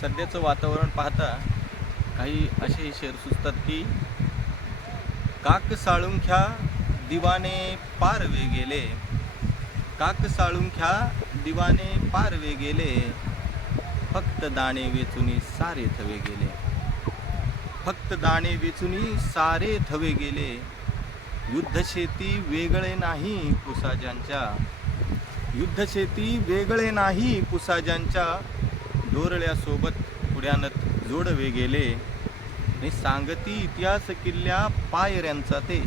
सध्याचं वातावरण पाहता काही असे शेर सुचतात की काक साळुंख्या दिवाने पारवे गेले. काक साळुंख्या दिवाने पारवे गेले. फक्त दाणे वेचुनी सारे थवे गेले. फक्त दाणे वेचुनी सारे थवे गेले. युद्धशेती वेगळे नाही पुसाजांच्या युद्धशेती वेगळे नाही पुसाजांच्या डोरळ्यासोबत पुढ्यानत जोडवे गेले. आणि सांगती इतिहास किल्ल्या पायऱ्यांचा ते.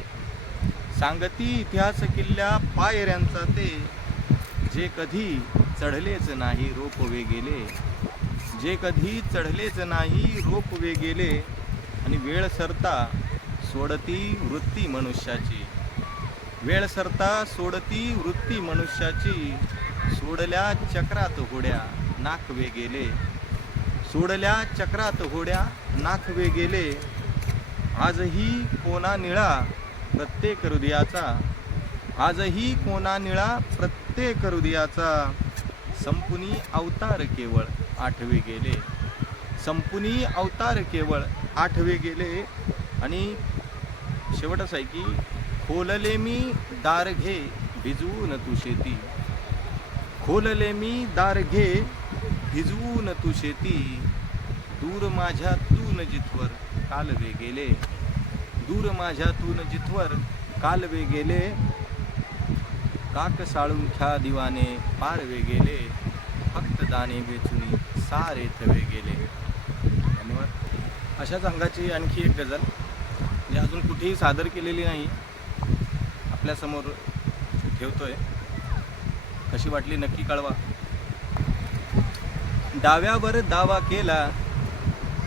सांगती इतिहास किल्ल्या पायऱ्यांचा ते. जे कधी चढलेच नाही रोपवे गेले. जे कधी चढलेच नाही रोपवे गेले. आणि वेळ सरता सोडती वृत्ती मनुष्याची. वेळ सरता सोडती वृत्ती मनुष्याची. सोडल्या चक्रात होड्या. नाकवे गेले सोडल्या चक्रात होड्या नाकवे गेले आजही कोणा निळा प्रत्येक हृदयाचा. आजही कोणा निळा प्रत्येक हृदयाचा. संपुनी अवतार केवळ आठवे गेले. संपुनी अवतार केवळ आठवे गेले. आणि शेवटच आहे की खोलले मी दार घे भिजवून तू शेती. खोलले मी दार घे भिजवून तू शेती. दूर माझ्या तून जिथवर कालवे गेले. दूर माझ्या तून जिथवर कालवे गेले. काक साळून ख्या दिवाने पारवे गेले. फक्त दाणे वेचून सारे थवे गेले. धन्यवाद. अशाच अंगाची आणखी एक गजल जी अजून कुठेही सादर केलेली नाही आपल्यासमोर ठेवतो आहे कशी वाटली नक्की कळवा. डाव्यावर दावा केला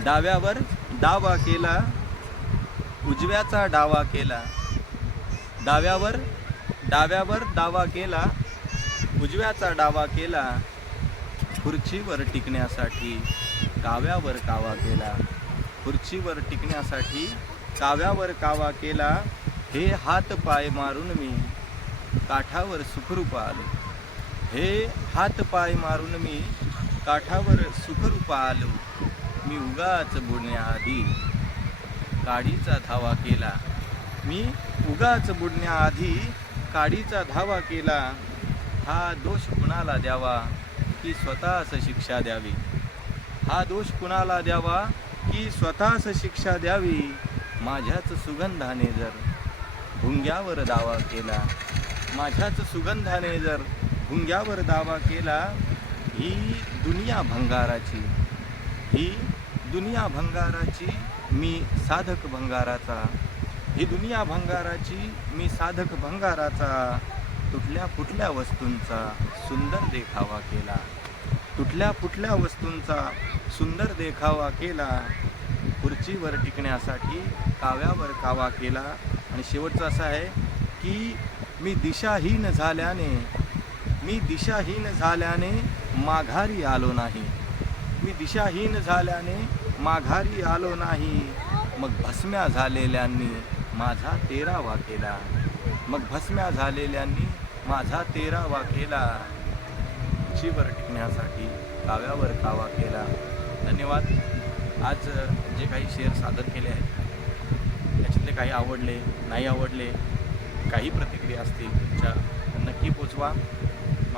डाव्यावर दावा केला उजव्याचा डावा केला. डाव्यावर डाव्यावर दावा केला उजव्याचा डावा केला. खुर्चीवर टिकण्यासाठी काव्यावर कावा केला. खुर्चीवर टिकण्यासाठी काव्यावर कावा केला. हे हात पाय मारून मी काठावर सुखरूप आलो. हे हात पाय मारून मी काठावर सुखरूप आलो. मी उगाच बुडण्याआधी काडीचा धावा केला. मी उगाच बुडण्याआधी काडीचा धावा केला. हा दोष कुणाला द्यावा की स्वतःच शिक्षा द्यावी? हा दोष कुणाला द्यावा की स्वतःच शिक्षा द्यावी? माझ्याच सुगंधाने जर भुंग्यावर दावा केला. माझ्याच सुगंधाने जर गुंग्यावर दावा केला ही दुनिया भंगाराची ही दुनिया भंगाराची मी साधक भंगाराचा ही दुनिया भंगाराची मी साधक भंगाराचा तुटल्या फुटल्या वस्तूंचा सुंदर देखावा केला. तुटल्या फुटल्या वस्तूंचा सुंदर देखावा केला. खुर्चीवर टिकण्यासाठी काव्यावर कावा केला. आणि शेवटचं असं आहे की मी दिशाहीन झाल्याने मी दिशाहीन झाल्याने माघारी आलो नाही. मी दिशाहीन झाल्याने माघारी आलो नाही. मग भस्म्या झालेल्यांनी माझा तेरावा केला. मग भस्म्या झालेल्यांनी माझा तेरावा केला. उंचीवर टिकण्यासाठी काव्यावर कावा केला. धन्यवाद. आज जे काही शेअर सादर केले आहेत त्याच्यातले काही आवडले नाही आवडले काही प्रतिक्रिया असतील तुमच्या नक्की पोचवा.